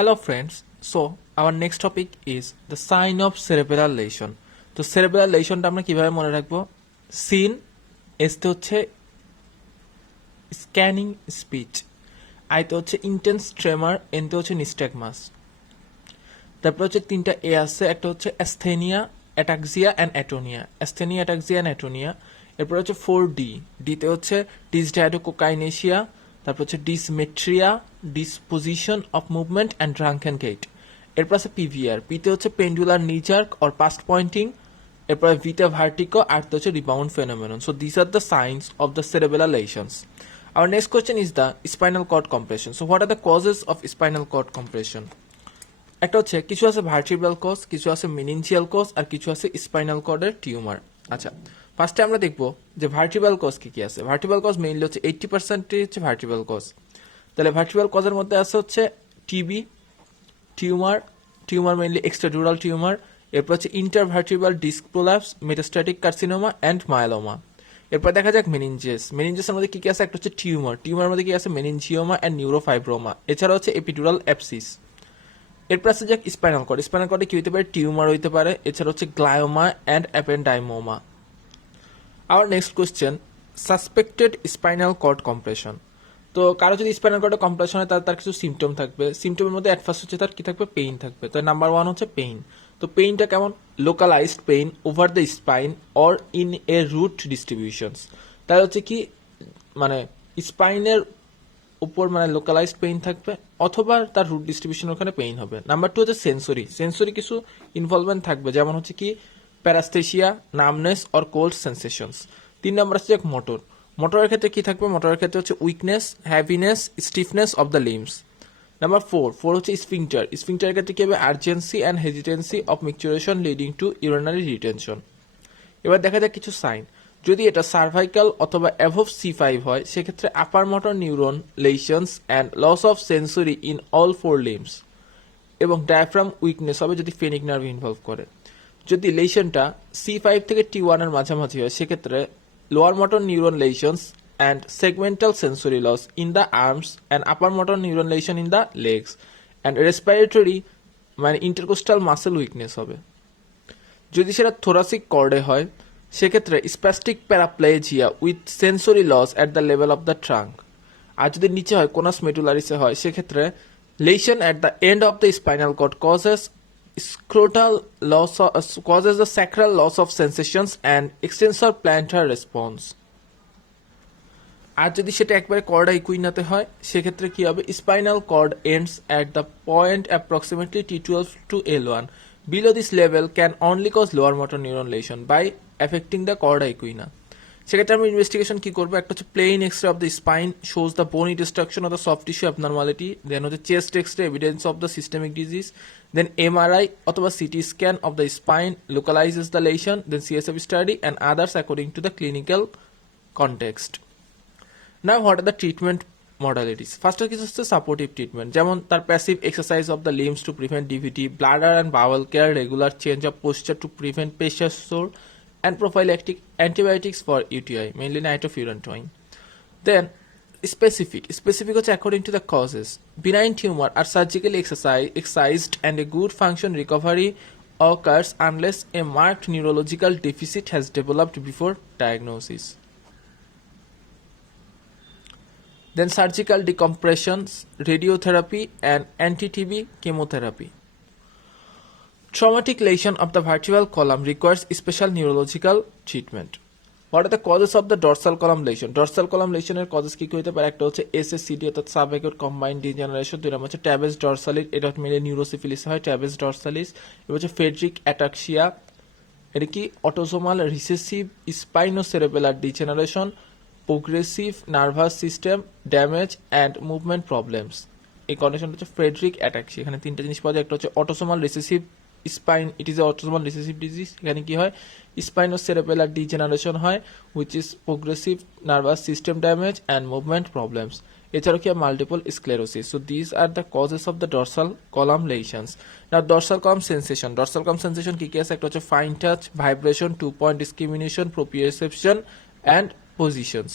Hello friends, so our next topic is the sign of cerebellar lesion. তো cerebellar lesionটা আমরা কিভাবে মনে রাখবো? সিন এসতে হচ্ছে স্ক্যানিং স্পিচ, আইতে হচ্ছে ইন্টেন্স ট্রেমার, এনতে হচ্ছে নিস্ট্যাগমাস। তারপর হচ্ছে তিনটা এ আছে, একটা হচ্ছে asthenia, ataxia and atonia. Asthenia, ataxia and atonia. এরপর হচ্ছে 4D, ডিতে হচ্ছে ডিসডায়াডোকোকাইনেশিয়া, তারপর হচ্ছে dysmetria, disposition of movement and drunken gait. এরপর আছে পিভিআর, পিতে হচ্ছে pendular knee jerk or past pointing, এরপর ভিটা ভার্টিকো, আর হচ্ছে rebound phenomenon. So this are the signs of the cerebellar lesions. Our next question is the spinal cord compression. So what are the causes of spinal cord compression? একটা হচ্ছে কিছু আছে vertebral cause, কিছু আছে meningeal cause, আর কিছু আছে spinal কর্ডের tumour. আচ্ছা, ফার্স্টে আমরা দেখবো যে ভার্টিব্রাল কজ কি কি আছে। ভার্টিব্রাল কজ মেইনলি হচ্ছে 80% হচ্ছে ভার্টিব্রাল কজ। তাহলে ভার্টিব্রাল কজের মধ্যে আছে হচ্ছে টিবি, টিউমার মেইনলি এক্সট্রাডিউরাল টিউমার, এরপর হচ্ছে intervertebral disk prolapse, metastatic carcinoma and myeloma. এরপর দেখা যাক মেনিনজেসের মধ্যে কি কি আছে। একটা হচ্ছে টিউমারের মধ্যে কি আছে মেনিনজিওমা অ্যান্ড নিউরোফাইব্রোমা, এছাড়া হচ্ছে এপিডুরাল অ্যাপসিস। এরপর আছে যে স্পাইনাল কর্ডে কি হতে পারে, টিউমার হইতে পারে, এছাড়া হচ্ছে glioma and ependymoma. Our next question, suspected spinal cord compression. তো কারো যদি স্পাইনাল কর্ডে কম্প্রেশন হয় তার কিছু সিমটম থাকবে। সিমটমের মধ্যে অ্যাট ফার্স্ট হচ্ছে তার কি থাকবে, পেইন থাকবে। তো নাম্বার 1 হচ্ছে পেইন। তো পেইনটা কেমন, localised pain over the spine or in a root distributions. তাহলে হচ্ছে কি মানে স্পাইনের উপর মানে লোকালাইজড পেইন থাকবে, অথবা তার রুট ডিস্ট্রিবিউশন ওখানে পেইন হবে। নাম্বার 2 হচ্ছে সেন্সরি কিছু ইনভলভমেন্ট থাকবে, যেমন হচ্ছে কি paraesthesia, numbness or cold sensations. 3 number হচ্ছে মোটরের ক্ষেত্রে কি থাকবে, মোটরের ক্ষেত্রে হচ্ছে weakness, heaviness, stiffness of the limbs. Number 4 হচ্ছে স্ফিংটারের ক্ষেত্রে কি হবে, urgency and hesitancy of micturition leading to urinary retention. এবার দেখা যাক কিছু সাইন। যদি এটা সার্ভাইকাল অথবা অ্যাভভ C5 হয়, সেক্ষেত্রে upper motor neuron lesions and loss of sensory in all 4 limbs, এবং ডায়াফ্রাম উইকনেস হবে যদি ফেনিক নার্ভ ইনভলভ করে। যদি লেশনটা C5 থেকে T1 এর মাঝামাঝি হয়, সেক্ষেত্রে lower motor neuron lesions and segmental sensory loss in the arms and upper motor neuron lesion in the legs and respiratory মানে ইন্টারকোস্টাল মাসেল উইকনেস হবে। যদি সেটা থোরাসিক কর্ডে হয়, সেক্ষেত্রে spastic paraplegia with sensory loss at the level of the trunk. আর যদি নিচে হয়, কোনাস মেডুলারিসে হয়, সেক্ষেত্রে lesion at the end of the spinal cord causes the sacral loss of sensations and extensor plantar response. আর যদি সেটা একবারে কর্ডা ইকুইনাতে হয়, সেক্ষেত্রে কি হবে, spinal cord ends at the point approximately T12 to L1. Below this level can only cause lower motor neuron lesion by affecting the chorda equina. সেক্ষেত্রে আমরা ইনভেস্টিগেশন কি করবো, একটা হচ্ছে plain x-ray of the spine shows the bony destruction of the soft tissue abnormality, then হচ্ছে chest x-ray evidence of the systemic disease, then MRI অথবা CT scan of the spine localises the lesion, then CSF study and others according to the clinical context. Now what are the treatment modalities? First কিছু হচ্ছে supportive treatment, যেমন তার passive exercise of the limbs to prevent DVT, bladder and bowel care, regular change of posture to prevent pressure sore, and prophylactic antibiotics for UTI, mainly nitrofurantoin. Then specific হচ্ছে according to the causes. Benign tumor are surgically excised and a good function recovery occurs unless a marked neurological deficit has developed before diagnosis. Then surgical decompressions, radiotherapy and anti-TB chemotherapy. Traumatic lesion of the vertebral column requires special neurological treatment. What are the causes of the dorsal column lesion? Dorsal column lesion এর causes কি হতে পারে, একটা হচ্ছে SSCD অর্থাৎ subacute combined degeneration, দুই নম্বর হচ্ছে ট্যাবেস ডরসালিস, এটা মিলে নিউরোসিফিলিস হয়, ট্যাবেস ডরসালিস। এবার হচ্ছে ফেডরিক অ্যাটাক্সিয়া, এটা কি autosomal recessive spinocerebellar degeneration, progressive nervous system damage and movement problems. এই কন্ডিশনটা হচ্ছে ফ্রেডরিক অ্যাটাক্সিয়া। এখানে তিনটা জিনিস পাওয়া যায়, একটা হচ্ছে autosomal recessive spine, it is a autosomal recessive disease. এখানে কি হয়, স্পাইনোসেরেবেলার ডিজেনারেশন হয়, which is progressive nervous system damage and movement problems. এছাড়াও কি হয়, multiple sclerosis. So this are the causes of the dorsal column lesions. না dorsal column sensation কি কি আছে, একটা হচ্ছে fine touch, vibration, 2 point discrimination, proprioception and positions.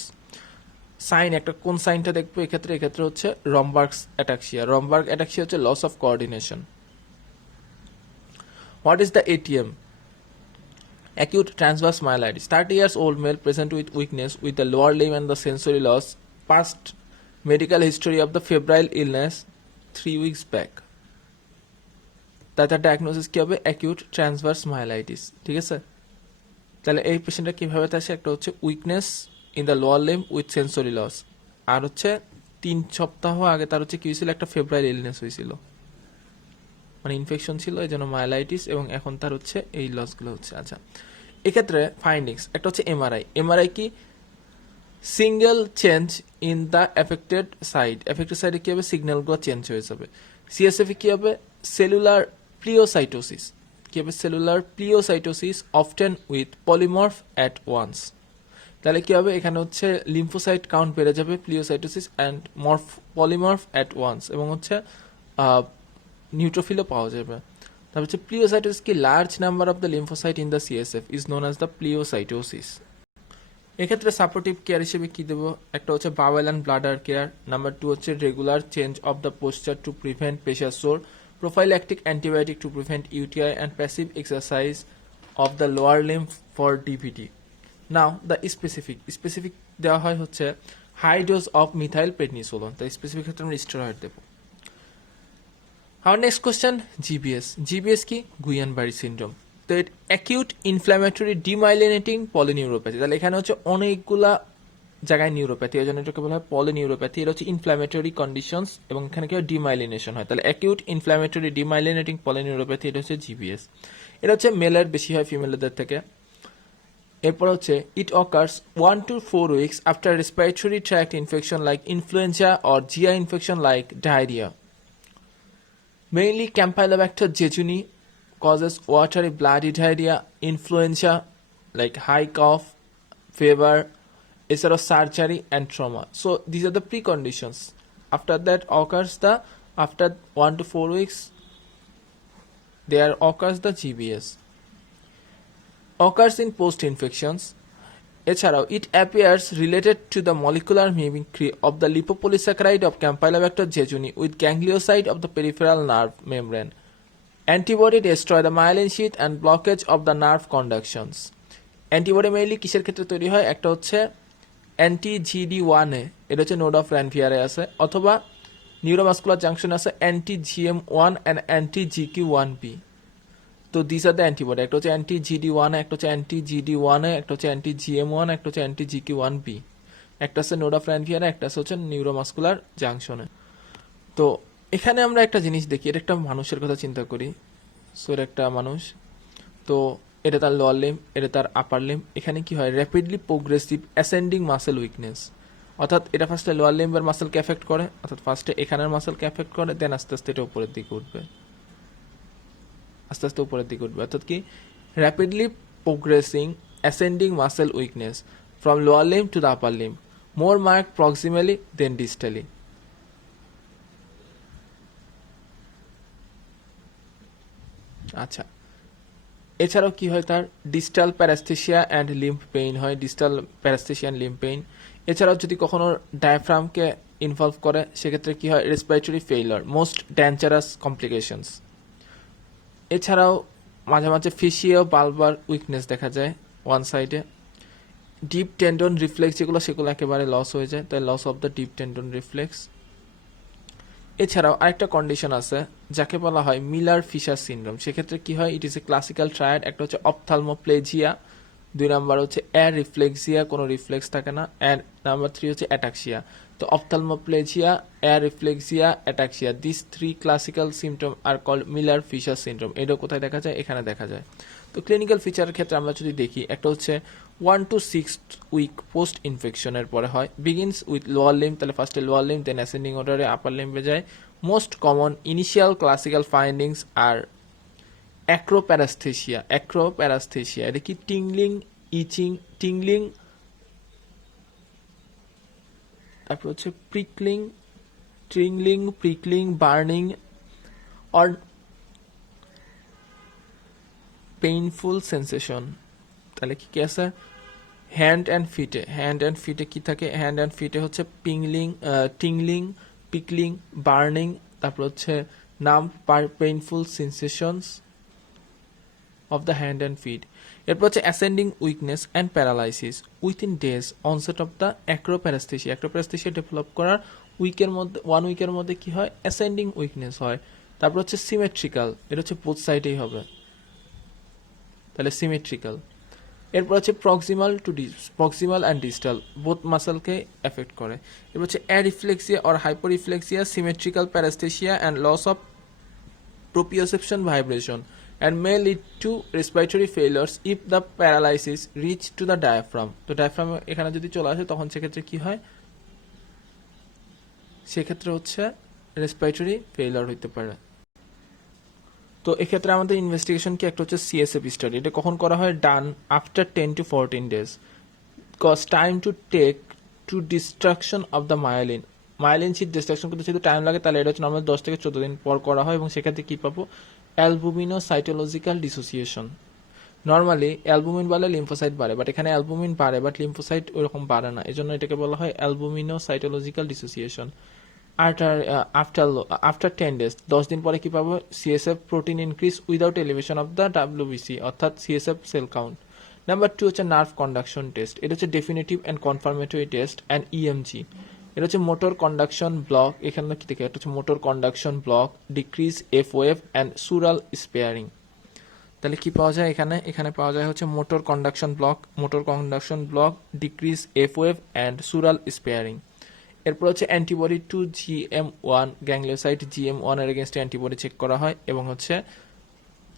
Sign একটা কোন সাইনটা দেখবো এক্ষেত্রে হচ্ছে রমবার্গস অ্যাটাক্সিয়া। রমবার্গ অ্যাটাক্সিয়া হচ্ছে loss of coordination. What is the ATM? Acute transverse myelitis. 30 years old male present with weakness with the lower limb and the sensory loss. Past medical history of the febrile illness 3 weeks back. তার diagnosis কি হবে? Acute transverse myelitis. ঠিক আছে, তাহলে এই পেশেন্টটা কিভাবে আসে? একটা হচ্ছে weakness in the lower limb with sensory loss, আর হচ্ছে 3 সপ্তাহ আগে তার হচ্ছে কি হয়েছিল? একটা ফেব্রাইল ইলনেস হয়েছিল, মানে ইনফেকশন ছিল, এই জন্য মাইলাইটিস, এবং এখন তার হচ্ছে এই লসগুলো হচ্ছে। আচ্ছা, এক্ষেত্রে ফাইন্ডিংস একটা হচ্ছে এমআরআই। এমআরআই কি? Single change in the affected side. Affected সাইডে কি হবে? সিগন্যালগুলো চেঞ্জ হয়ে যাবে। সিএসএফ কি হবে? Cellular pleocytosis. কি হবে? Cellular pleocytosis often with polymorph at once. তাহলে কি হবে? এখানে হচ্ছে লিম্ফোসাইট কাউন্ট বেড়ে যাবে, pleocytosis and polymorph at once, এবং হচ্ছে নিউট্রোফিলও পাওয়া যাবে। তারপর হচ্ছে প্লিওসাইটোসিস কি? Large number of the lymphocyte in the CSF is known as the pleocytosis. এক্ষেত্রে সাপোর্টিভ কেয়ার হিসেবে কি দেবো? একটা হচ্ছে bowel and bladder care. Number 2 হচ্ছে regular change of the পোস্চার to prevent pressure sore, prophylactic antibiotic to prevent UTI, and passive exercise of the lower limb for DVT. Now the specific দেওয়া হয় হচ্ছে high dose of methyl prednisolone. তাই specific ক্ষেত্রে আমরা steroid দেবো। Our next question, GBS. GBS কি? গুইয়ান-বারি syndrome. তো এটা অ্যাকিউট ইনফ্ল্যামেটরি ডিমাইলিনেটিং পলিনিউরোপ্যাথি। তাহলে এখানে হচ্ছে অনেকগুলা জায়গায় নিউরোপ্যাথি, এই জন্য এটাকে বলা হয় পলিনিউরোপ্যাথি। এটা হচ্ছে ইনফ্ল্যামেটরি কন্ডিশনস, এবং এখানে কি হয়? ডিমাইলিনেশন হয়। তাহলে অ্যাকিউট ইনফ্ল্যামেটরি ডিমাইলিনেটিং পলিনিউরোপ্যাথি, এটা হচ্ছে জিবিএস। এটা হচ্ছে মেলের বেশি হয় ফিমেলদের থেকে। এরপর হচ্ছে it occurs 1 to 4 weeks after respiratory tract infection like influenza or GI infection like diarrhoea. Mainly Campylobacter jejuni causes watery bloody diarrhea, influenza like high cough, fever, এছাড়াও surgery and trauma. So this are the preconditions. After that occurs the after 1 to 4 weeks there occurs the GBS. Occurs in post infections. এছাড়াও it appears related to the molecular mimicry of the lipopolysaccharide of Campylobacter jejuni with ganglioside of the peripheral nerve membrane. Antibody destroy the myelin sheath and blockage of the nerve conductions. Antibody mainly কিসের ক্ষেত্রে তৈরি হয়? একটা হচ্ছে anti GD1 এটা হচ্ছে node of র্যানভিয়ারে আছে, অথবা নিউরোমাস্কুলার জাংশন আছে anti GM1 and anti GQ1B। তো দিস আর দ্য অ্যান্টিবডি। একটা হচ্ছে অ্যান্টি GD1, একটা হচ্ছে অ্যান্টি GD1, একটা হচ্ছে অ্যান্টি GM1, একটা হচ্ছে অ্যান্টি GQ1B। একটা আছে নোড অফ র্যানভিয়ারে, একটা হচ্ছে নিউরোমাস্কুলার জাংশনে। তো এখানে আমরা একটা জিনিস দেখি, এটা একটা মানুষের কথা চিন্তা করি। সো এটা একটা মানুষ, তো এটা তার লোয়ার লিম্ব, এটা তার আপার লিম্ব। এখানে কি হয়? Rapidly progressive ascending muscle weakness, অর্থাৎ এটা ফার্স্টে লোয়ার লিম্বের মাসেলকে এফেক্ট করে, অর্থাৎ ফার্স্টে এখানের মাসেলকে এফেক্ট করে, দেন আস্তে আস্তে এটা উপরের দিকে উঠবে, আস্তে আস্তে উপরের দিকে উঠবে। অর্থাৎ কি? Rapidly progressing ascending muscle weakness from lower limb to the upper limb, more mark proximally than distally. আচ্ছা, এছাড়াও কি হয়? তার distal paraesthesia and limb pain হয়, distal paraesthesia and limb pain. এছাড়াও যদি কখনো ডায়াফ্রামকে ইনভলভ করে সেক্ষেত্রে কি হয়? Respiratory failure, most dangerous complications. এছাড়াও মাঝে মাঝে ফিশিয়াল বালবার উইকনেস দেখা যায় ওয়ান সাইডে। ডিপ টেন্ডন রিফ্লেক্স যেগুলো, সেগুলো একেবারে লস হয়ে যায়, তাই loss of the deep tendon reflex. এছাড়াও আরেকটা কন্ডিশন আছে যাকে বলা হয় মিলার ফিশার সিনড্রোম। সেক্ষেত্রে কি হয়? ইট ইজ এ ক্লাসিক্যাল ট্রায়াড। একটা হচ্ছে অপথালমোপ্লেজিয়া, 2 নাম্বার হচ্ছে এয়ার রিফ্লেক্সিয়া, কোনো রিফ্লেক্স থাকে না, অ্যান্ড নাম্বার 3 হচ্ছে অ্যাটাক্সিয়া। তো ophthalmoplegia, areflexia, ataxia, this 3 classical symptom are called Miller Fisher syndrome. এটা কোথায় দেখা যায়? এখানে দেখা যায়। তো ক্লিনিক্যাল ফিচারের ক্ষেত্রে আমরা যদি দেখি, একটা হচ্ছে 1 to 6 উইক পোস্ট ইনফেকশনের পরে হয়, বিগিনস উইথ লোয়ার লিম্ব, তাহলে ফার্স্টে লোয়ার লিম্ব, দেন অ্যাসেন্ডিং অর্ডারে আপার লিম্বে যায়। Most common initial classical findings are acroparaesthesia. এটা কি? টিংলিং, ইচিং, টিংলিং, তারপর হচ্ছে prickling, burning or painful sensation. তাহলে কি কি আছে? হ্যান্ড অ্যান্ড ফিটে কি থাকে? হ্যান্ড অ্যান্ড ফিটে হচ্ছে টিংলিং, পিকলিং, বার্নিং, তারপর হচ্ছে numb, painful sensations of the hand and feet. এরপর হচ্ছে ascending weakness and paralysis within days onset of the acroparaesthesia develop করার ওয়ান উইকের মধ্যে কি হয়? অ্যাসেন্ডিং উইকনেস হয়। তারপর হচ্ছে সিমেট্রিক্যাল, এটা হচ্ছে বোথ সাইডেই হবে, তাহলে সিমেট্রিক্যাল। এরপর হচ্ছে প্রক্সিমাল অ্যান্ড ডিস্টাল, বোথ মাসেলকে এফেক্ট করে। এরপর হচ্ছে areflexia or hyporeflexia, symmetrical paraesthesia and loss of proprioception vibration and may lead to respiratory failures if the paralysis reach to the diaphragm. তো ডায়াফ্রাম এখানে যদি চলে আসে তখন সেক্ষেত্রে কি হয়? সেক্ষেত্রে হচ্ছে রেসপিরেটরি ফেইলার হইতে পারে। তো এক্ষেত্রে আমাদের ইনভেস্টিগেশন কি? একটা হচ্ছে সিএসএফ স্টাডি, এটা কখন করা হয়? Done after 10 to 14 days, cause time to take to destruction of the myelin sheath destruction করতে যেহেতু টাইম লাগে, তাহলে এটা হচ্ছে নর্মাল 10 থেকে 14 দিন পর করা হয়, এবং সেক্ষেত্রে কি পাবো? অ্যালবুমিনোসাইটোলজিক্যাল ডিসোসিয়েশন। নর্মালি অ্যালবুমিন বাড়লে লিম্ফোসাইট বাড়ে, বাট এখানে অ্যালবুমিন বাড়ে বাট লিম্ফোসাইট ওইরকম বাড়ে না, এজন্য এটাকে বলা হয় অ্যালবুমিনোসাইটোলজিক্যাল ডিসোসিয়েশন। আফটার 10 days 10 দিন পরে কি পাবো? CSF protein increase without elevation of the WBC, অর্থাৎ সিএসএফ সেল কাউন্ট। নাম্বার 2 হচ্ছে নার্ভ কন্ডাকশন টেস্ট, এটা হচ্ছে definitive and confirmatory test and EMG. এটা হচ্ছে মোটর কন্ডাকশন ব্লক, এখানে কি দেখে? এটা হচ্ছে motor conduction block, decrease F wave and sural sparing. তাহলে কি পাওয়া যায় এখানে? এখানে পাওয়া যায় হচ্ছে motor conduction block, decrease F wave and sural sparing. এরপর হচ্ছে অ্যান্টিবডি টু GM1 গ্যাংলিওসাইট, GM1 এর এগেনস্টে অ্যান্টিবডি চেক করা হয়, এবং হচ্ছে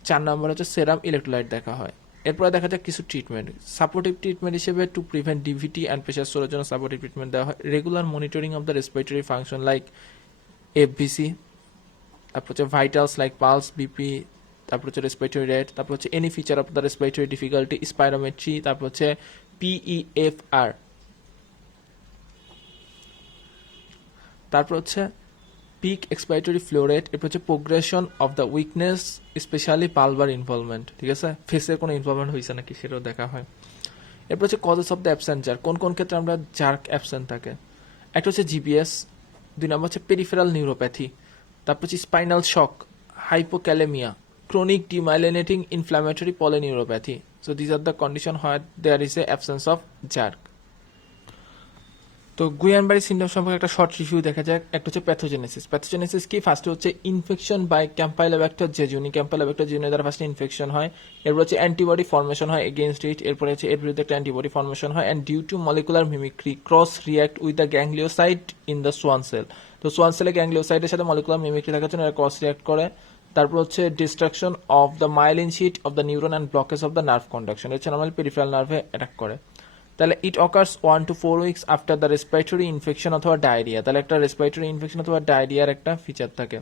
4 নম্বর হচ্ছে সেরাম ইলেকট্রোলাইট দেখা হয়। এরপরে দেখা যাক কিছু ট্রিটমেন্ট। সাপোর্টিভ ট্রিটমেন্ট হিসেবে to prevent DVT and pressure সোরের জন্য সাপোর্টিভ ট্রিটমেন্ট দেওয়া হয়। Regular monitoring of the respiratory function like FBC, তারপর হচ্ছে ভাইটালস লাইক পালস, বিপি, তারপর হচ্ছে রেসপিরেটরি রেট, তারপর হচ্ছে any feature of the respiratory difficulty, spirometry, তারপর হচ্ছে PEFR, তারপর হচ্ছে পিক এক্সপাইরেটরি ফ্লো রেট, এরপর হচ্ছে progression of the weakness specially bulbar involvement, ঠিক আছে? ফেসের কোনো ইনভলভমেন্ট হয়েছে নাকি সেটাও দেখা হয়। এরপর হচ্ছে causes of the absent jerk, কোন কোন ক্ষেত্রে আমরা জার্ক অ্যাবসেন্ট থাকে? একটা হচ্ছে GBS, 2 নম্বর হচ্ছে পেরিফেরাল নিউরোপ্যাথি, তারপর হচ্ছে spinal shock, hypokalaemia, chronic demyelinating inflammatory polyneuropathy. So this are the condition where there is a absence of jerk. তো গুয়ানবারি সিনড্রোম সম্পর্কে একটা শর্ট রিভিউ দেখা যাক। একটা হচ্ছে প্যাথোজেনেসিস কি? ফার্স্টে হচ্ছে ইনফেকশন বাই ক্যাম্পাইলোব্যাক্টার জেজুনি, দ্বারা ফার্স্টে ইনফেকশন হয়। এরপর হচ্ছে অ্যান্টিবডি ফর্মেশন হয় এগেইনস্ট ইট, এরপরে হচ্ছে এর বিরুদ্ধে একটা অ্যান্টিবডি ফর্মেশন হয়, and due to molecular mimicry cross react with the ganglioside in the Schwann cell. তো সোয়ান সেলে গ্যাংলিওসাইটের সাথে মলিকুলার মিমিক্রি থাকার জন্য এরা ক্রস রিয়াক্ট করে। তারপর হচ্ছে destruction of the myelin sheath of the neuron and blockage of the nerve conduction, হচ্ছে নর্মাল পেরিফেরাল নার্ভে অ্যাটাক করে। তাহলে it occurs 1 to 4 weeks after the respiratory infection অথবা ডায়রিয়া, তাহলে একটা রেসপিরেটরি ইনফেকশন অথবা ডায়রিয়ার একটা ফিচার থাকে।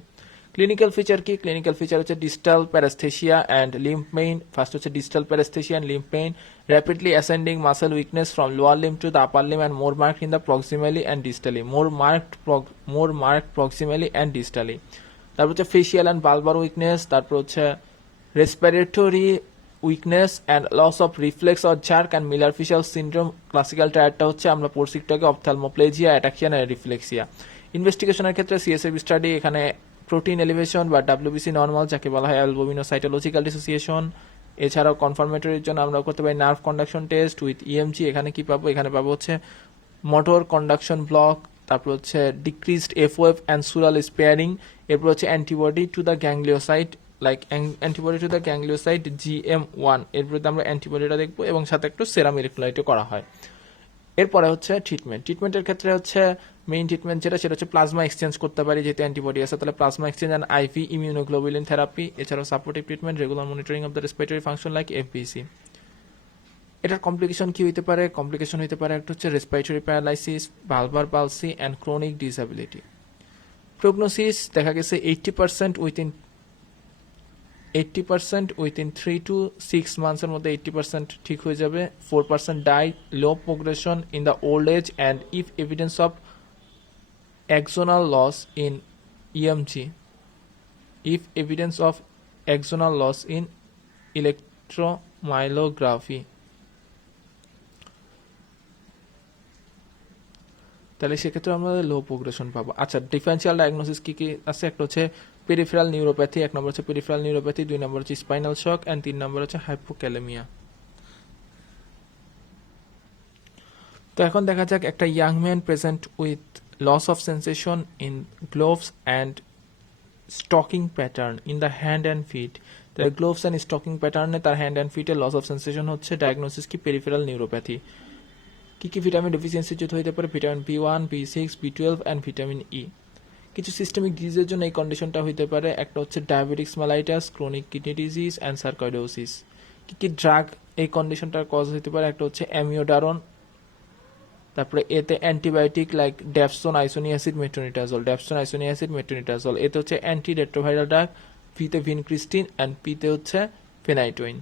ক্লিনিক্যাল ফিচার কি? ক্লিনিক্যাল ফিচার হচ্ছে distal paraesthesia and limb pain. First হচ্ছে distal paraesthesia and limb pain, rapidly ascending muscle weakness from lower limb to the upper limb and more marked in the proximally and distally, more marked proximally and distally. তারপর হচ্ছে facial and bulbar weakness, তারপর হচ্ছে respiratory weakness and loss of reflex or jerk and Miller Fisher syndrome. Classical টায়ারটা হচ্ছে আমরা পড়ছি একটু আগে, অপথ্যালমোপ্লেজিয়া, অ্যাটাক্সিয়া অ্যান্ড রিফ্লেক্সিয়া। ইনভেস্টিগেশনের ক্ষেত্রে সিএসএফ স্টাডি, এখানে প্রোটিন এলিভেশন বা ডাব্লিউবিসি নর্মাল, যাকে বলা হয় অ্যালবুমিনোসাইটোলজিক্যাল ডিসোসিয়েশন। এছাড়াও কনফার্মেটরির জন্য আমরা করতে পারি nerve conduction test with EMG. এখানে কি পাবো? এখানে পাবো হচ্ছে মোটর কন্ডাকশন ব্লক, তারপর হচ্ছে decreased F wave and sural sparing, এরপর হচ্ছে antibody to the ganglioside like antibody to the ganglioside GM1, এর বিরুদ্ধে আমরা অ্যান্টিবডিটা দেখবো, এবং সাথে একটু সেরাম ইলেকট্রোলাইটও করা হয়। এরপরে হচ্ছে ট্রিটমেন্টের ক্ষেত্রে হচ্ছে মেইন ট্রিটমেন্ট সেটা হচ্ছে প্লাজমা এক্সচেঞ্জ করতে পারি, যেহেতু অ্যান্টিবডি আছে, তাহলে plasma exchange and IV immunoglobulin therapy. এছাড়াও supportive treatment, regular monitoring of the respiratory function like FBC। এটার কমপ্লিকেশন কি হইতে পারে? কমপ্লিকেশন হইতে পারে একটা হচ্ছে রেসপিরেটরি প্যারালাইসিস, ভালভার palsy and chronic disability. Prognosis দেখা গেছে 80% উইথিন 3 to 6 মান্থসের মধ্যে 80% ঠিক হয়ে যাবে। 4% die, low progression in the old age, and if evidence of axonal loss in EMG, if evidence of axonal loss in electromyography. তাহলে সেক্ষেত্রে আমরা লো প্রোগ্রেশন পাবো। আচ্ছা, ডিফারেন্সিয়াল ডায়াগনোসিস কি কি আছে? একটা হচ্ছে পেরিফেরাল নিউরোপ্যাথি, 1 নম্বর হচ্ছে পেরিফেরাল নিউরোপ্যাথি, 2 নম্বর হচ্ছে স্পাইনাল শক, এন্ড 3 নম্বর হচ্ছে হাইপোক্যালেমিয়া। তো এখন দেখা যাক একটা young man present with loss of sensation in gloves and stocking pattern in the hand and feet. তাহলে গ্লোভস অ্যান্ড স্টকিং প্যাটার্নে তার হ্যান্ড অ্যান্ড ফিটে লস অফ সেন্সেশন হচ্ছে, ডায়াগনোসিস কি? Peripheral neuropathy. কি কি ভিটামিন ডেফিসিয়েন্সি যদি হইতে পারে? Vitamin B1, B6, B12 and vitamin E. কিছু সিস্টেমিক ডিজিজের জন্য এই কন্ডিশনটা হইতে পারে, একটা হচ্ছে diabetes mellitus, chronic kidney disease and sarcoidosis. কি কি ড্রাগ এই কন্ডিশনটার কজ হইতে পারে? একটা হচ্ছে অ্যামিওডারন, তারপরে এতে অ্যান্টিবায়োটিক লাইক ড্যাপসন আইসোনিয়াসিড মেট্রোনিটাজল, ড্যাপসন আইসোনিয়াসিড মেট্রোনিটাজল। এতে হচ্ছে অ্যান্টি রেট্রোভাইরাল ড্রাগ, ভিতে ভিনক্রিস্টিন অ্যান্ড পিতে হচ্ছে ফেনাইটোইন।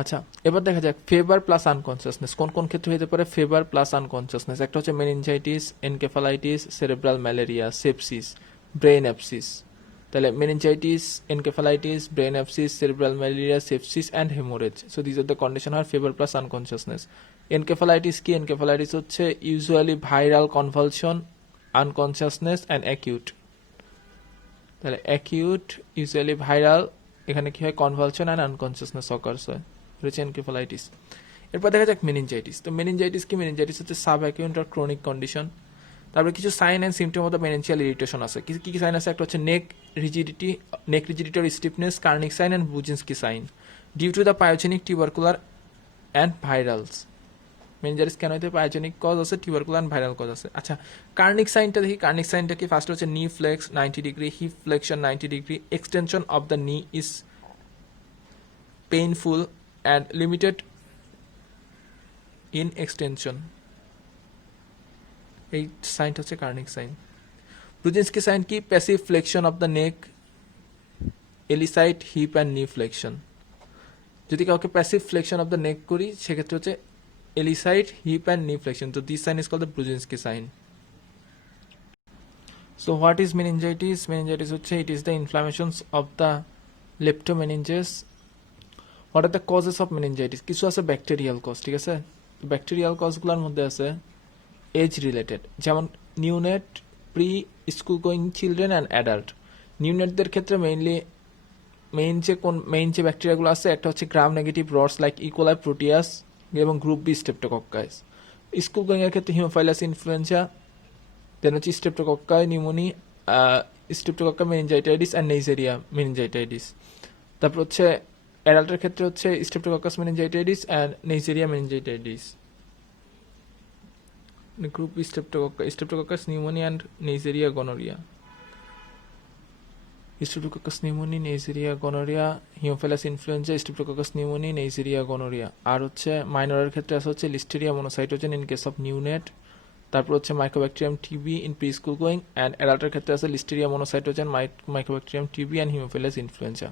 আচ্ছা, এবার দেখা যাক ফেভার প্লাস আনকনসিয়াসনেস কোন কোন ক্ষেত্রে হতে পারে? ফেভার প্লাস আনকনসিয়াসনেস একটা হচ্ছে meningitis, encephalitis, cerebral malaria, sepsis, brain abscess. তাহলে meningitis, encephalitis, brain abscess, cerebral malaria, sepsis and haemorrhage. So this are the condition হয় ফেভার প্লাস আনকনসিয়াসনেস। এনকেফালাইটিস কি? এনকেফালাইটিস হচ্ছে usually viral convulsion, unconsciousness and acute. তাহলে acute usually viral, এখানে কি হয়? Convulsion and unconsciousness occurs হয়, রয়েছে encephalitis. এরপর দেখা যাক মেনিনজাইটিস। তো মেনিনজাইটিস কি? মেনিনজাইটিস হচ্ছে সাব অ্যাকিউট আর ক্রনিক কন্ডিশন। তারপরে কিছু sign and symptom of the meningeal irritation আছে। কি কি সাইন আছে? একটা হচ্ছে neck rigidity or stiffness, Kernig sign and Brudzinski sign due to the pyogenic, tubercular and virals. Meningitis কেন হইতে? পায়োজেনিক কজ আছে, টিউবারকুলার অ্যান্ড ভাইরাল কজ আছে। আচ্ছা, কার্নিক সাইনটা দেখি। কার্নিক সাইনটা কি? ফার্স্ট হচ্ছে knee flex 90 degree, hip flexion 90 degree, extension of the knee is painful and limited in extension. এই সাইনটা হচ্ছে কার্নিক সাইন। ব্রুজিনস্কি সাইন কি? Passive flexion of the neck, elicit, hip and knee flexion. যদি কাউকে passive flexion of the neck করি সেক্ষেত্রে হচ্ছে elicit, hip and knee flexion. তো this sign is called the Brudzinski sign. So what is meningitis? Meningitis হচ্ছে it is the inflammations of the leptomeninges. What are the causes of meningitis? কিছু আছে bacterial cause, ঠিক আছে? Bacterial কজগুলোর মধ্যে আছে age related, যেমন neonate, preschool going children and adult. নিউনেটদের ক্ষেত্রে মেইন যে ব্যাকটেরিয়াগুলো আছে, একটা হচ্ছে gram negative rods like E coli, proteus এবং group B streptococci. School going এর ক্ষেত্রে হিমোফাইলাস ইনফ্লুয়েঞ্জা, দেন হচ্ছে স্টেপ্টোকক্কাই নিউমোনি, স্টেপ্টোকক্কা মেনিনজাইটাইটিস অ্যান্ড নেইজেরিয়া মেনিনজাইটাইটিস। তারপর হচ্ছে অ্যাডাল্টের ক্ষেত্রে হচ্ছে Streptococcus meningitidis and Neisseria meningitidis. Group B Streptococcus pneumoniae and Neisseria gonorrhoeae. Streptococcus pneumoniae, Neisseria gonorrhoeae, Haemophilus influenzae, streptococcus pneumoniae, Neisseria gonorrhoeae. আর হচ্ছে মাইনরের ক্ষেত্রে আছে হচ্ছে Listeria monocytogenes in case of neonate. তারপর হচ্ছে Mycobacterium TB in preschool going, and অ্যাডাল্টের ক্ষেত্রে আছে Listeria monocytogenes, Mycobacterium TB and Haemophilus influenzae.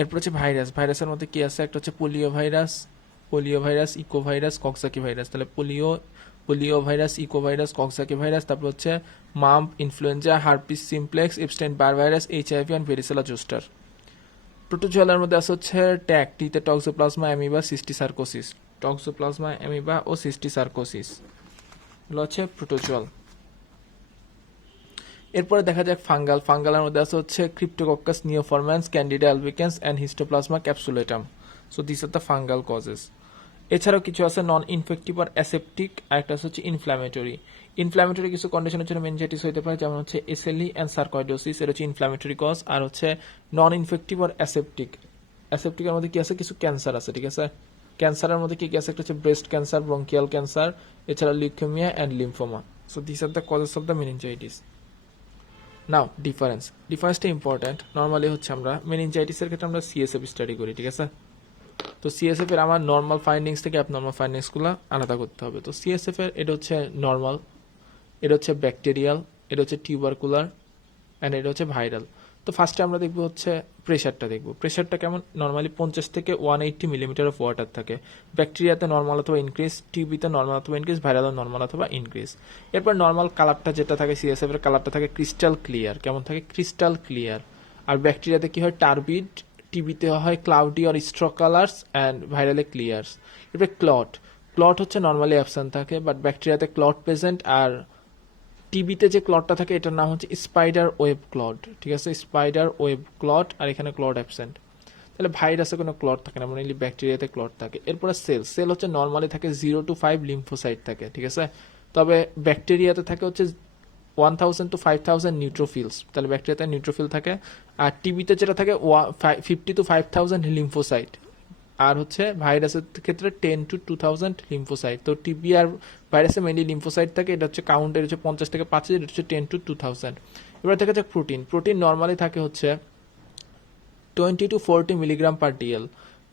এরপর হচ্ছে ভাইরাস। ভাইরাসের মধ্যে কি আছে? একটা হচ্ছে polio virus, echo virus, Coxsackie virus. তাহলে polio virus, echo virus, Coxsackie virus. তারপর হচ্ছে mumps, influenza, herpes simplex, Epstein Barr virus, HIV and varicella zoster. প্রোটোজোয়ালের মধ্যে আছে হচ্ছে ট্যাগ, টিতে toxoplasma amoeba, cysticercosis, toxoplasma amoeba ও সিস্টিসার্কোসিস এগুলো হচ্ছে প্রোটোজোয়াল। এরপরে দেখা যাক ফাঙ্গালের মধ্যে আছে হচ্ছে Cryptococcus neoformans, Candida albicans and Histoplasma capsulatum. So this are the fungal causes. এছাড়াও কিছু আছে নন ইনফেক্টিভ আর অ্যাসেপ্টিক, আর একটা হচ্ছে ইনফ্ল্যামেটরি কিছু কন্ডিশনের জন্য মেনিনজাইটিস হতে পারে, যেমন হচ্ছে এসএলই অ্যান্ড সার্কয়েডোসিস, এটা হচ্ছে ইনফ্ল্যামেটরি কজ। আর হচ্ছে নন ইনফেক্টিভ আর অ্যাসেপ্টিকের মধ্যে কি আছে? কিছু ক্যান্সার আছে, ঠিক আছে? ক্যান্সারের মধ্যে কি কি আছে? একটা হচ্ছে ব্রেস্ট ক্যান্সার, ব্রঙ্কিয়াল ক্যান্সার, এছাড়া leukaemia and lymphoma. So this are the causes of the meningitis. Now ডিফারেন্সটা ইম্পর্ট্যান্ট। নর্মালি হচ্ছে আমরা মেনিনজাইটিসের ক্ষেত্রে আমরা সিএসএফ স্টাডি করি, ঠিক আছে? তো সিএসএফ এর আমার নর্মাল ফাইন্ডিংস থেকে অ্যাবনর্মাল ফাইন্ডিংসগুলো আলাদা করতে হবে। তো সিএসএফ এর এটা হচ্ছে নর্মাল, এটা হচ্ছে ব্যাকটেরিয়াল, এটা হচ্ছে টিউবারকুলার অ্যান্ড এটা হচ্ছে ভাইরাল। তো ফার্স্টে আমরা দেখবো হচ্ছে প্রেশারটা কেমন? নর্মালি 50 থেকে 180 মিলিমিটার অফ ওয়াটার থাকে। ব্যাকটেরিয়াতে নর্মাল অথবা ইনক্রিজ, টিবিতে নর্মাল অথবা ইনক্রিজ, ভাইরালে নর্মাল অথবা ইনক্রিজ। এরপর নর্মাল কালারটা যেটা থাকে সিএসএফ এর কালারটা থাকে ক্রিস্টাল ক্লিয়ার। কেমন থাকে? Crystal clear. আর ব্যাকটেরিয়াতে কি হয়? টার্বিড, টিবিতে হয় cloudy or straw colours and ভাইরালে ক্লিয়ার্স। এরপরে ক্লট হচ্ছে নর্মালি অ্যাবসেন্ট থাকে, বাট ব্যাকটেরিয়াতে ক্লট প্রেজেন্ট। আর টিবিতে যে ক্লটটা থাকে এটার নাম হচ্ছে স্পাইডার ওয়েব ক্লট, ঠিক আছে, স্পাইডার ওয়েব ক্লট, আর এখানে ক্লট অ্যাবসেন্ট। তাহলে ভাইরাসে কোনো ক্লট থাকে না, মেনলি ব্যাকটেরিয়াতে ক্লট থাকে। এরপরে সেল হচ্ছে নর্মালি থাকে 0 to 5 লিম্ফোসাইট থাকে, ঠিক আছে, তবে ব্যাকটেরিয়াতে থাকে হচ্ছে 1000 to 5000 নিউট্রোফিলস, তাহলে ব্যাকটেরিয়াতে নিউট্রোফিল থাকে। আর টিবিতে যেটা থাকে 50 to 5000 লিম্ফোসাইট, আর হচ্ছে ভাইরাসের ক্ষেত্রে 10 to 2000 লিম্ফোসাইট। তো টিবি আর ভাইরাসে মেনলি লিম্ফোসাইট থাকে, এটা হচ্ছে কাউন্টের হচ্ছে 50 থেকে 5000, এটা হচ্ছে 10 to 2000। এবার দেখা যাক প্রোটিন নর্মালি থাকে হচ্ছে 20 to 40 milligram per DL,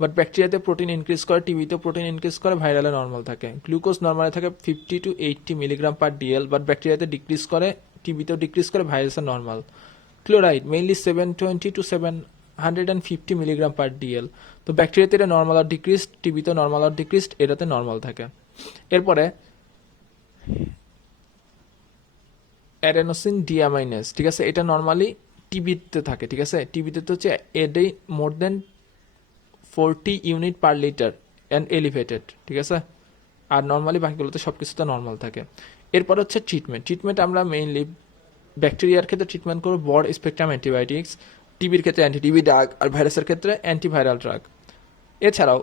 but ব্যাকটেরিয়াতে প্রোটিন ইনক্রিজ করে, টিবিতে প্রোটিন ইনক্রিজ করে, ভাইরালে নর্মাল থাকে। গ্লুকোজ নর্মালি থাকে 50 to 80 milligram per DL, but ব্যাকটেরিয়াতে ডিক্রিজ করে, টিবিতেও ডিক্রিজ করে, ভাইরাসে normal. Chloride mainly 720 to 750 milligram per DL, তো ব্যাকটেরিয়াতে এটা নর্মাল আর ডিক্রিজড, টিবিতে নর্মাল আর ডিক্রিজড, এটাতে নর্মাল থাকে। এরপরে অ্যাডেনোসিন ডিঅ্যামাইনেস, ঠিক আছে, এটা নর্মালি টিবিতে থাকে, ঠিক আছে, টিবিতে তো হচ্ছে এডে মোর দেন 40 unit per litre and elevated, ঠিক আছে, আর নর্মালি বাকিগুলোতে সব কিছুতে নর্মাল থাকে। এরপর হচ্ছে ট্রিটমেন্ট আমরা মেইনলি ব্যাকটেরিয়ার ক্ষেত্রে ট্রিটমেন্ট করবো ব্রড স্পেকট্রাম অ্যান্টিবায়োটিক্স, টিবির ক্ষেত্রে অ্যান্টিটিবি ড্রাগ, আর ভাইরাসের ক্ষেত্রে অ্যান্টিভাইরাল ড্রাগ। এছাড়াও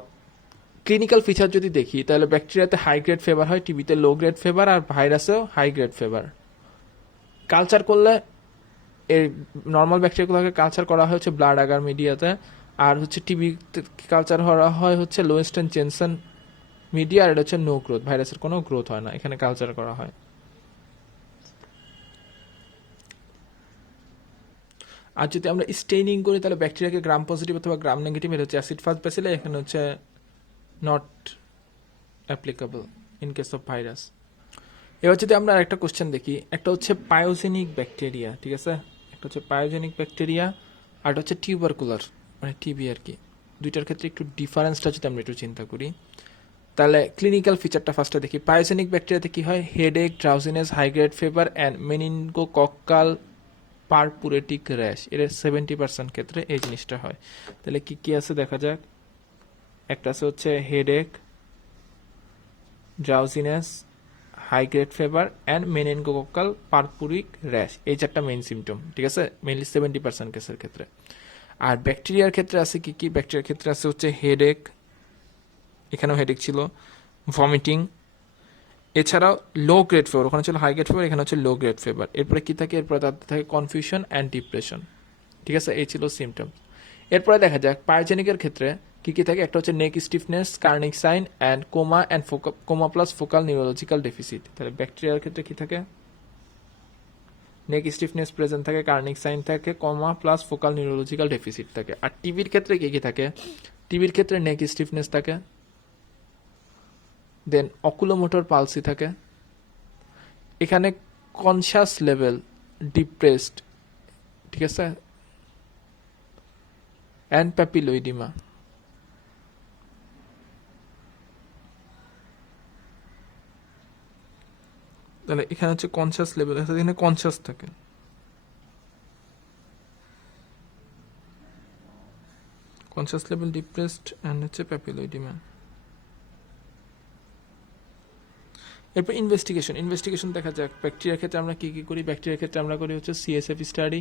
ক্লিনিক্যাল ফিচার যদি দেখি তাহলে ব্যাকটেরিয়াতে হাই গ্রেড ফেভার হয়, টিবিতে লো গ্রেড ফেভার, আর ভাইরাসেও হাই গ্রেড ফেভার। কালচার করলে এই নর্মাল ব্যাকটেরিয়াগুলোকে কালচার করা হয় হচ্ছে ব্লাড আগার মিডিয়াতে, আর হচ্ছে টিবি কালচার করা হয় হচ্ছে লোয়েস্ট অ্যান্ড জেনসন মিডিয়া, আর এটা হচ্ছে নো গ্রোথ, ভাইরাসের কোনো গ্রোথ হয় না, এখানে কালচার করা হয়। আর যদি আমরা স্টেইনিং করি তাহলে ব্যাকটেরিয়াকে গ্রাম পজিটিভ অথবা গ্রাম নেগেটিভ, এটা হচ্ছে অ্যাসিড ফাস্ট ব্যাসিলে, এখানে হচ্ছে not applicable in case of virus. এবার যদি আমরা আরেকটা কোশ্চেন দেখি, একটা হচ্ছে পায়োজেনিক ব্যাকটেরিয়া, ঠিক আছে, একটা হচ্ছে পায়োজেনিক ব্যাকটেরিয়া, আর একটা হচ্ছে টিউবারকুলার মানে টিবি আর কি। দুইটার ক্ষেত্রে একটু ডিফারেন্সটা যদি আমরা একটু চিন্তা করি, তাহলে ক্লিনিক্যাল ফিচারটা ফার্স্টে দেখি। পায়োজেনিক ব্যাকটেরিয়াতে কি হয়? Headache, drowsiness, high grade fever and meningococcal purpuric rash, এর 70% ক্ষেত্রে এই জিনিসটা হয়। তাহলে কি কি আছে দেখা যাক। একটা আছে হচ্ছে headache, drowsiness, high grade fever and meningococcal purpuric rash, এই চারটা মেইন সিমটম, ঠিক আছে, মেইনলি 70% কেসের ক্ষেত্রে। আর ব্যাকটেরিয়ার ক্ষেত্রে আছে কি কি? ব্যাকটেরিয়ার ক্ষেত্রে আছে হচ্ছে হেডেক, এখানেও হেডেক ছিল, ভমিটিং, এছাড়াও লো গ্রেড ফিভার, ওখানে ছিল হাই গ্রেড ফিভার, এখানে হচ্ছে লো গ্রেড ফিভার। এরপরে কি থাকে? এরপরে তাদের থাকে কনফিউশন অ্যান্ড ডিপ্রেশন, ঠিক আছে, এই ছিল সিমটম। এরপরে দেখা যাক পায়োজেনিকের ক্ষেত্রে কি কি থাকে। একটা হচ্ছে neck stiffness, Kernig sign and coma plus focal neurological deficit. তাহলে ব্যাকটেরিয়ার ক্ষেত্রে কি থাকে? নেক স্টিফনেস প্রেজেন্ট থাকে, কার্নিক সাইন থাকে, coma plus focal neurological deficit থাকে। আর টিবির ক্ষেত্রে কি কি থাকে? টিবির ক্ষেত্রে নেক স্টিফনেস থাকে, দেন অকুলোমোটর পালসি থাকে, এখানে কনশাস লেভেল ডিপ্রেসড, ঠিক আছে, অ্যান্ড প্যাপিলোইডিমা। তাহলে এখানে হচ্ছে কনশাস লেভেল, এখানে কনশাস থাকে, কনশাস লেভেল ডিপ্রেসড অ্যান্ড হচ্ছে প্যাপিলোইডিমা। এরপর ইনভেস্টিগেশন দেখা যাক। ব্যাকটেরিয়ার ক্ষেত্রে আমরা কি কি করি? ব্যাকটেরিয়ার ক্ষেত্রে আমরা করি হচ্ছে CSF study,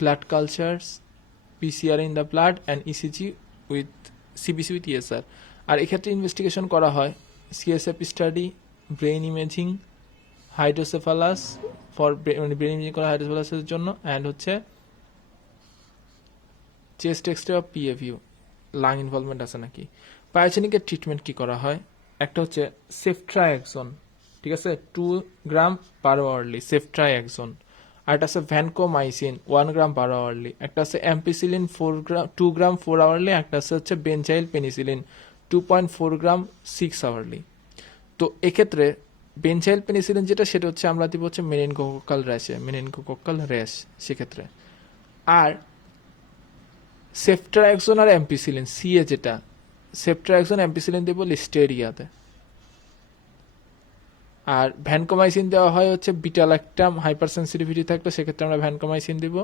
blood cultures, PCR in the blood and ECG with CBC with ESR. আর এক্ষেত্রে ইনভেস্টিগেশন করা হয় CSF study, brain imaging, hydrocephalus for brain imaging করা হাইড্রোসেফালাসের জন্য, অ্যান্ড হচ্ছে চেস্ট এক্সরে বা পিএভিউ, লাং ইনভলভমেন্ট আছে নাকি। পায়োজেনিকের ট্রিটমেন্ট কি করা হয়? একটা হচ্ছে সেফট্রায়াক্সন, ঠিক আছে, 2 গ্রাম পার আওয়ারলি সেফট্রায়াক্সন। আর একটা আছে ভ্যানকোমাইসিন 1 গ্রাম পার আওয়ারলি। একটা আছে অ্যাম্পিসিলিন 2 গ্রাম 4 আওয়ারলি। একটা আছে বেনজাইল পেনিসিলিন 2.4 গ্রাম 6 আওয়ারলি। তো এক্ষেত্রে বেনজাইল পেনিসিলিন যেটা, সেটা হচ্ছে আমরা দিব হচ্ছে মেনিনগোকক্কাল র্যাশ সেক্ষেত্রে। আর সেফট্রায়াক্সন আর অ্যাম্পিসিলিন সিএ যেটা, সেফট্রায়াক্সন অ্যাম্পিসিলিন দেবো লিস্টেরিয়াতে। আর ভ্যানকোমাইসিন দেওয়া হয় হচ্ছে বিটা ল্যাকটাম হাইপার সেন্সিটিভিটি থাকলে সেক্ষেত্রে আমরা ভ্যানকোমাইসিন দিব।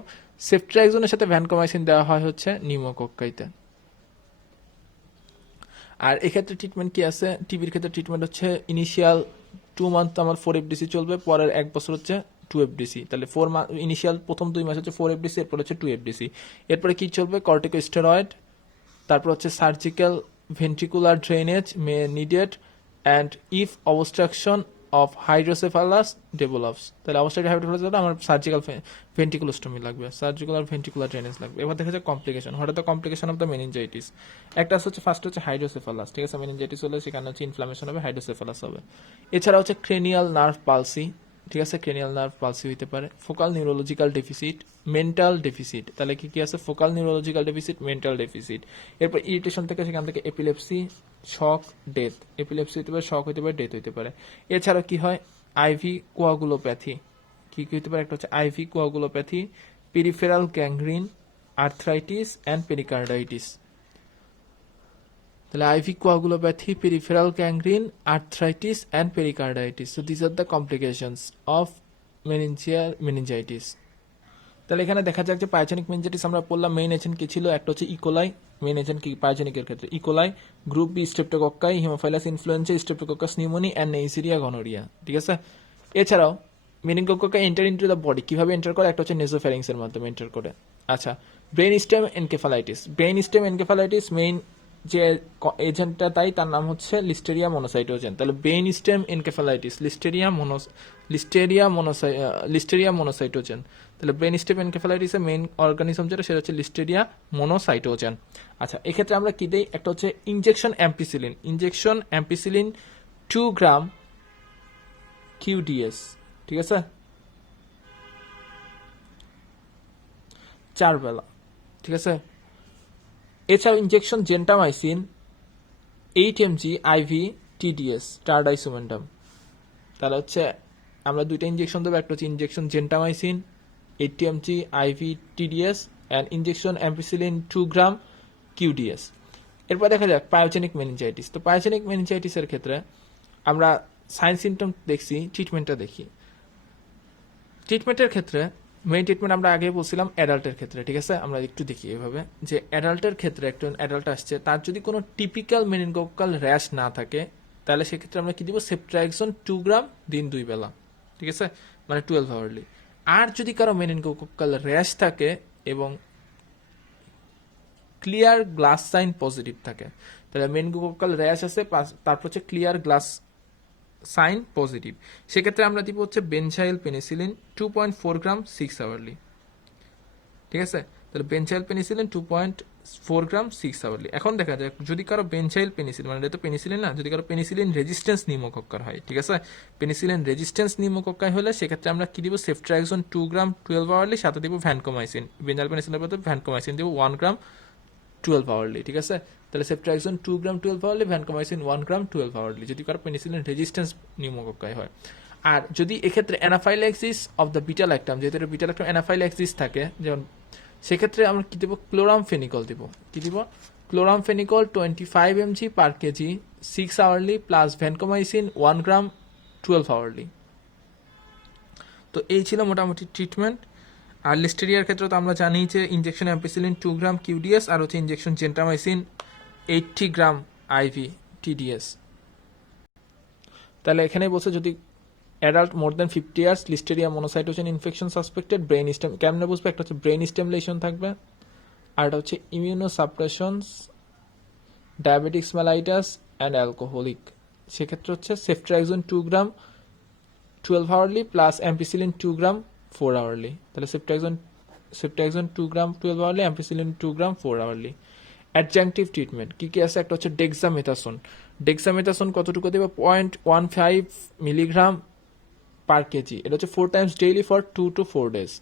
সেফট্রাইজনের সাথে ভ্যানকোমাইসিন দেওয়া হয় হচ্ছে নিউমোকক্কাইতে। আর এক্ষেত্রে ট্রিটমেন্ট কি আছে, টিবির ক্ষেত্রে ট্রিটমেন্ট হচ্ছে ইনিশিয়াল 2 মান্থ আমার 4 এফডিসি চলবে, পরের 1 বছর হচ্ছে 2 এফডিসি, তাহলে 4 মান্থ ইনিশিয়াল প্রথম 2 মাস হচ্ছে 4 এফডিসি, এরপর হচ্ছে 2 এফডিসি। এরপরে কি চলবে, কর্টিকোস্টেরয়েড, তারপর হচ্ছে surgical ventricular drainage May needed and if obstruction of hydrocephalus develops, তাহলে অবস্ট্রাকটিভ হাইড্রোসেফালাস আমার সার্জিক্যাল ভেন্ট্রিকুলোস্টমি লাগবে, সার্জিক্যাল ভেন্ট্রিকুলার ড্রেনেজ লাগবে। এবার দেখা যায় complication, what are the complication of the meningitis. একটা হচ্ছে ফার্স্ট হচ্ছে হাইড্রোসেফালাস, ঠিক আছে, মেনিনজাইটিস হলে সেখানে হচ্ছে ইনফ্লামেশন হবে, হাইড্রোসেফালাস হবে। এছাড়া হচ্ছে ক্রেনিয়াল নার্ভ পালসি, ঠিক আছে, ক্রেনিয়াল নার্ভ পালসি হইতে পারে, focal neurological deficit, mental deficit, তাহলে কি কি আছে, focal neurological deficit, mental deficit. এরপর ইরিটেশন থেকে সেখান থেকে এপিলেপসি, শক, ডেথ, এপিলেপসি হতে পারে, শক হতে পারে, ডেথ হতে পারে। এছাড়া কি হয়, আইভি কোয়াগুলোপ্যাথি, কি কি হতে পারে, একটা হচ্ছে IV coagulopathy, peripheral gangrene, arthritis and pericarditis. তাহলে IV coagulopathy, peripheral gangrene, arthritis and pericarditis. So this are the complications of meningitis. তাহলে এখানে দেখা যাক যে পায়োজেনিক মেনিনজাইটিস আমরা পড়লাম, মেইন এজেন্ট কি ছিল, একটা হচ্ছে ইকোলাই, মেইন এজেন্ট কি পায়োজেনিকের ক্ষেত্রে E coli, group B streptococci, haemophilus influenzae, streptococcus pneumoniae and neisseria gonorrhoea, ঠিক আছে। এছাড়াও meningococci enter into the body, কিভাবে এন্টার করে, একটা হচ্ছে নেজোফ্যারিংস এর মাধ্যমে এন্টার করে। আচ্ছা, brain stem encephalitis, brain stem encephalitis main যে এজেন্টটা তাই তার নাম হচ্ছে লিস্টেরিয়া মনোসাইটোজেন। তাহলে brain stem encephalitis listeria monocytogenes. তাহলে ব্রেন স্টেম এনকেফালাইটিসের মেইন অর্গানিজম যেটা সেটা হচ্ছে লিস্টেরিয়া মনোসাইটোজেন। আচ্ছা, এক্ষেত্রে আমরা কি দেই, একটা হচ্ছে ইনজেকশন অ্যাম্পিসিলিন 2 গ্রাম QDS, ঠিক আছে, 4 বেলা, ঠিক আছে। এছাড়াও injection gentamicin 8 mg IV TDS, টারডাইসোমেন্টাম। তাহলে হচ্ছে আমরা দুইটা ইনজেকশন দেবো, একটা হচ্ছে injection gentamicin 80 mg IV TDS and injection ampicillin 2 gram QDS। এরপর দেখা যাক পায়োজেনিক মেনিনজাইটিস। তো পায়োজেনিক মেনিনজাইটিসের ক্ষেত্রে আমরা সাইন সিমটম দেখছি, ট্রিটমেন্টটা দেখি। ট্রিটমেন্টের ক্ষেত্রে মেইন ট্রিটমেন্ট আমরা আগে বলছিলাম অ্যাডাল্টের ক্ষেত্রে, ঠিক আছে। আমরা একটু দেখি এভাবে যে অ্যাডাল্টের ক্ষেত্রে একজন অ্যাডাল্ট আসছে, তার যদি কোনো টিপিক্যাল মেনিনগোকক্কাল র্যাশ না থাকে তাহলে সেক্ষেত্রে আমরা কি দিব, সেপ্ট্রাইক্সন 2 গ্রাম দিন 2 বেলা, ঠিক আছে, মানে 12 আওয়ারলি। আর যদি কারো মেনিনগোকক্কাল র্যাশ থাকে এবং ক্লিয়ার গ্লাস সাইন পজিটিভ থাকে, তাহলে মেনিনগোকক্কাল র্যাশ আছে, তারপর হচ্ছে ক্লিয়ার গ্লাস সাইন পজিটিভ, সেক্ষেত্রে আমরা দিব হচ্ছে বেনজাইল পেনিসিলিন 2.4 গ্রাম 6 আওয়ারলি, ঠিক আছে। তাহলে বেনজাইল পেনিসিলিন 2.4 গ্রাম 6 আওয়ারলি। এখন দেখা যায় যদি কারো বেনজাইল পেনিসিলিন, মানে এটা তো পেনিসিলিন না, যদি কারো পেনিসিলিন রেজিস্ট্যান্স নিউমোকক্কার হয়, ঠিক আছে, পেনিসিলিন রেজিস্ট্যান্স নিউমোকক্কাই হলে সেক্ষেত্রে আমরা কি দিব, সেফট্রাইক্সন 2 গ্রাম 12 আওয়ারলি, সাথে দিব ভ্যানকোমাইসিন, বেনজাইল পেনিসিলিনের বদলে ভ্যানকোমাইসিন দিব 1 গ্রাম 12 আওয়ারলি, ঠিক আছে। তাহলে সেফট্রাইক্সন 2 গ্রাম 12 আওয়ারলি, ভ্যানকোমাইসিন 1 গ্রাম 12 আওয়ারলি, যদি কারো পেনিসিলিন রেজিস্ট্যান্স নিউমোকক্কাই হয়। আর যদি এক্ষেত্রে anaphylaxis of the beta lactam, যেহেতু বিটা ল্যাকটাম অ্যানাফাইল্যাক্সিস থাকে, যেমন সেক্ষেত্রে আমরা কি দেবো, ক্লোরামফেনিকল দিব, কি দিব, ক্লোরামফেনিকল 25 mg পার কেজি 6 আওয়ারলি প্লাস ভ্যানকোমাইসিন 1 গ্রাম 12 আওয়ারলি। তো এই ছিল মোটামুটি ট্রিটমেন্ট। আর লিস্টেরিয়ার ক্ষেত্রে তো আমরা জানি যে ইনজেকশন অ্যাম্পিসিলিন 2 গ্রাম QDS আর হচ্ছে injection gentamicin 80 gram IV TDS। তাহলে এখানে বলছে যদি adult more than 50 years, listeria monocytogenes infection suspected, brain stem, কেমনে বুঝবে, একটা হচ্ছে ব্রেন স্টেম লেশন থাকবে, আর এটা হচ্ছে ইমিউনোসাপ্রেশনস, ডায়াবেটিক্স মেলাইটাস অ্যান্ড অ্যালকোহলিক। সেক্ষেত্রে হচ্ছে সেফট্রাইক্সন 2 গ্রাম 12 আওয়ারলি প্লাস অ্যাম্পিসিলিন 2 গ্রাম 4 আওয়ারলি। তাহলে সেফট্রাইক্সন 2 গ্রাম 12 আওয়ারলি, অ্যাম্পিসিলিন 2 গ্রাম 4 আওয়ারলি। অ্যাডজাংটিভ ট্রিটমেন্ট কি কি আছে, একটা হচ্ছে ডেক্সামেথাসোন কতটুকু দেবে, 0.15 মিলিগ্রাম পার কেজি, এটা হচ্ছে 4 Times daily for 2 to 4 days।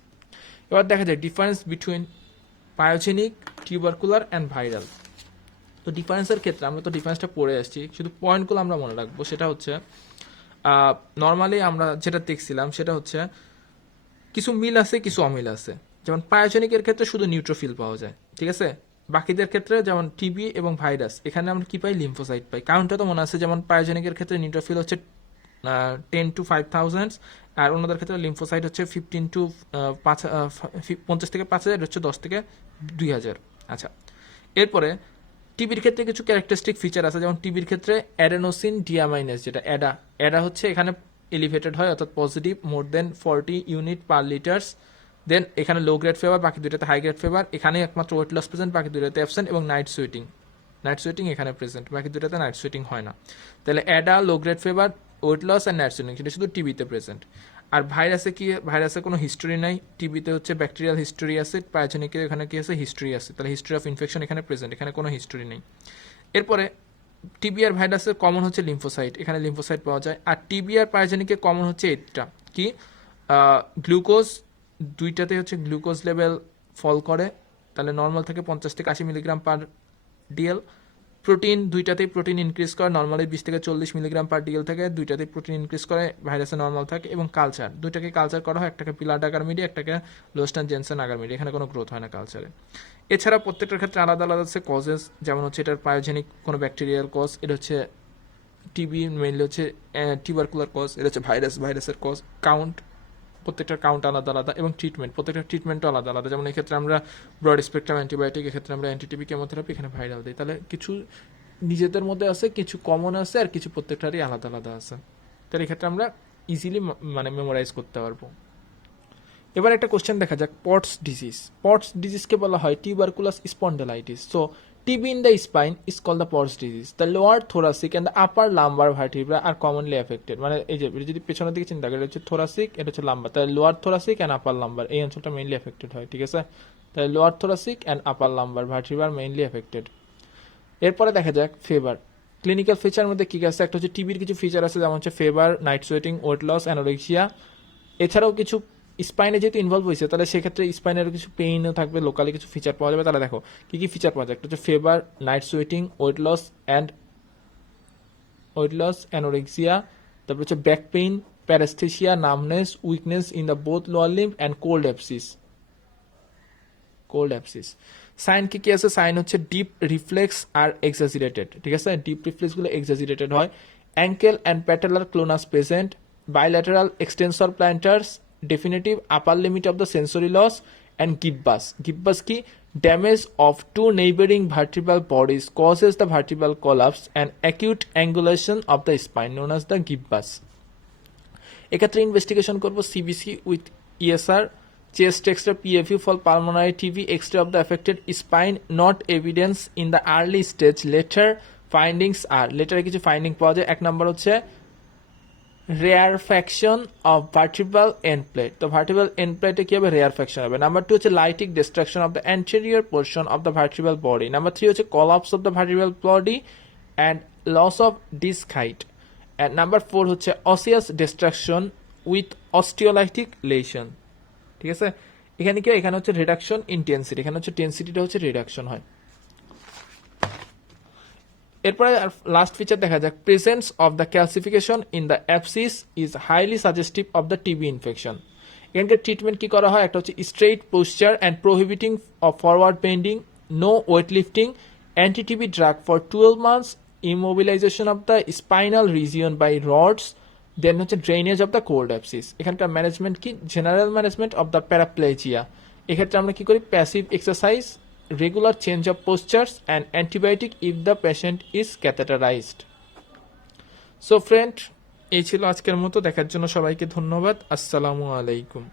এবার দেখা যায় difference between pyogenic, tubercular and viral. তো ডিফারেন্সের ক্ষেত্রে আমরা তো ডিফারেন্সটা পড়ে আসছি, শুধু পয়েন্টগুলো আমরা মনে রাখবো। সেটা হচ্ছে নর্মালি আমরা যেটা দেখছিলাম সেটা হচ্ছে কিছু মিল আছে, কিছু অমিল আছে। যেমন পায়োজেনিকের ক্ষেত্রে শুধু নিউট্রোফিল পাওয়া যায়, ঠিক আছে। বাকিদের ক্ষেত্রে যেমন টিবি এবং ভাইরাস, এখানে আমরা কি পাই, লিম্ফোসাইট পাই। কারণটা তো মনে আছে, যেমন পায়োজেনিকের ক্ষেত্রে নিউট্রোফিল হচ্ছে 10 to 5,000, আর অন্যদের ক্ষেত্রে লিম্ফোসাইট হচ্ছে 15 to 50 থেকে 5,000, হচ্ছে 10 থেকে 2,000। আচ্ছা, এরপরে টিবির ক্ষেত্রে কিছু ক্যারেক্টারিস্টিক ফিচার আছে, যেমন টিবির ক্ষেত্রে অ্যাডেনোসিন ডিয়ামাইনেস, যেটা অ্যাডা হচ্ছে এখানে এলিভেটেড হয়, অর্থাৎ পজিটিভ মোর দেন 40 ইউনিট পার লিটার্স। দেন এখানে লো গ্রেড ফেভার, বাকি দুইটাতে হাই গ্রেড ফেভার। এখানে একমাত্র ওয়েট লস প্রেজেন্ট, বাকি দুইটাতে অ্যাবসেন্ট, এবং নাইট সুইটিং এখানে প্রেজেন্ট, বাকি দুইটাতে নাইট সুইটিং হয় না। তাহলে অ্যাডা, low grade fever, weight loss and night sweating, সেটা শুধু টিবিতে প্রেজেন্ট। আর ভাইরাসে কি, ভাইরাসে কোনো হিস্টোরি নাই। টিবিতে হচ্ছে ব্যাকটেরিয়াল হিস্টোরি আছে, পায়োজেনিকের এখানে কি আছে, হিস্টোরি আছে। তাহলে হিস্টোরি অফ ইনফেকশন এখানে প্রেজেন্ট, এখানে কোনো হিস্টোরি নেই। এরপরে টিবি আর ভাইরাসের কমন হচ্ছে লিম্ফোসাইট, এখানে লিম্ফোসাইট পাওয়া যায়। আর টিবি আর পায়োজেনিকের কমন হচ্ছে এটা কি, গ্লুকোজ, দুইটাতে হচ্ছে গ্লুকোজ লেভেল ফল করে, তাহলে নর্মাল থেকে 50 থেকে 80 মিলিগ্রাম পার ডিএল। প্রোটিন, দুইটাতেই প্রোটিন ইনক্রিজ করে, নর্মালি 20 থেকে 40 মিলিগ্রাম পার ডিএল থেকে, দুইটাতেই প্রোটিন ইনক্রিজ করে, ভাইরাসে নর্মাল থাকে। এবং কালচার, দুইটাকে কালচার করা হয়, একটাকে পিলার্ড আগার মিডিয়া, একটাকে লোস্টান জেনসেন আগার মিডিয়া, এখানে কোনো গ্রোথ হয় না কালচারে। এছাড়া প্রত্যেকটার ক্ষেত্রে আলাদা আলাদা আছে কজেস, যেমন হচ্ছে এটার পায়োজেনিক কোনো ব্যাকটেরিয়াল কজ, এটা হচ্ছে টিবি মেইনলি হচ্ছে টিউবারকুলার কজ, এটা হচ্ছে ভাইরাসের কজ। কাউন্ট, প্রত্যেকটার কাউন্ট আলাদা আলাদা, এবং ট্রিটমেন্ট, প্রত্যেকটা ট্রিটমেন্টও আলাদা আলাদা। যেমন এক্ষেত্রে আমরা ব্রড স্পেকট্রাম অ্যান্টিবায়োটিক, এক্ষেত্রে আমরা অ্যান্টিটিবি কেমোথেরাপি, এখানে ভাইরাল দিই। তাহলে কিছু নিজেদের মধ্যে আছে, কিছু কমন আছে, আর কিছু প্রত্যেকটারই আলাদা আলাদা আছে। তাহলে এক্ষেত্রে আমরা ইজিলি মানে মেমোরাইজ করতে পারবো। এবার একটা কোশ্চেন দেখা যাক, পটস ডিজিজকে বলা হয় tuberculous spondylitis. So TB in the spine is called the Pott's disease. The lower thoracic and the upper lumbar vertebrae are commonly affected. মানে এই যে যদি পেছনের দিকে চিন্তা করি, এটা হচ্ছে thoracic, এটা হচ্ছে লাম্বার, তাহলে lower thoracic and upper lumbar এই অঞ্চলটা মেইনলি এফেক্টেড হয়, ঠিক আছে। তাহলে lower thoracic and upper lumbar vertebrae are mainly affected. এরপরে দেখা যাক ফেভার, ক্লিনিক্যাল ফিচার মধ্যে কি আছে। একটা হচ্ছে টিবির কিছু ফিচার আছে, যেমন হচ্ছে fever, night sweating, weight loss, anorexia. এছাড়াও কিছু স্পাইনে যেহেতু ইনভলভ হয়েছে, তাহলে সেক্ষেত্রে স্পাইনের কিছু পেইনও থাকবে, লোকালি কিছু ফিচার পাওয়া যাবে। তাহলে দেখো কি কি ফিচার পাওয়া যায়। একটা হচ্ছে fever, night sweating, weight loss, anorexia. তারপর হচ্ছে back pain, paraesthesia, numbness, weakness in the both lower limb and cold abscess. সাইন কি কি আছে, সাইন হচ্ছে ডিপ রিফ্লেক্স আর এক্সাজিরেটেড, ঠিক আছে। ডিপ রিফ্লেক্সগুলো এক্সাজিরেটেড হয়। Ankle and patellar clonus present, bilateral extensor plantars, definitive upper limit of the sensory loss, and gibbus কি, damage of two neighboring vertebral bodies causes the vertebral collapse and acute angulation of the spine known as the gibbus. এক্ষেত্রে investigation করব CBC with ESR, chest X ray, PFU for pulmonary TB, X ray of the affected spine, not evidence in the early stage. লেটারে কিছু finding পাওয়া যায়। 1 নম্বর হচ্ছে rarefaction of vertebral end plate, তো vertebral end প্লেটে কি হবে, রেয়ারফ্যাকশন হবে। নাম্বার 2 হচ্ছে lytic destruction of the anterior portion of the vertebral body. Number 3 হচ্ছে collapse of the vertebral body and loss of disc height. And number 4 হচ্ছে osseous destruction with osteolytic lesion, ঠিক আছে। এখানে কি, এখানে হচ্ছে রিডাকশন ইন টেনসিটি, এখানে হচ্ছে টেনসিটিটা হচ্ছে রিডাকশন হয়। এরপরে লাস্ট ফিচার দেখা যাক, presence of the calcification in the abscess is highly suggestive of the TB infection. এখানকার ট্রিটমেন্ট কি করা হয়, একটা হচ্ছে straight posture and prohibiting of forward bending, no weight lifting, anti TB drug for 12 months, immobilisation of the spinal region by rods, then হচ্ছে drainage of the cold abscess. এখানকার management কি, general management of the paraplegia. এক্ষেত্রে আমরা কি করি, passive exercise, regular change of postures and antibiotic if the patient is catheterized. So friend, এই ছিল আজকের মতো। দেখার জন্য সবাইকে ধন্যবাদ। আসসালামু আলাইকুম।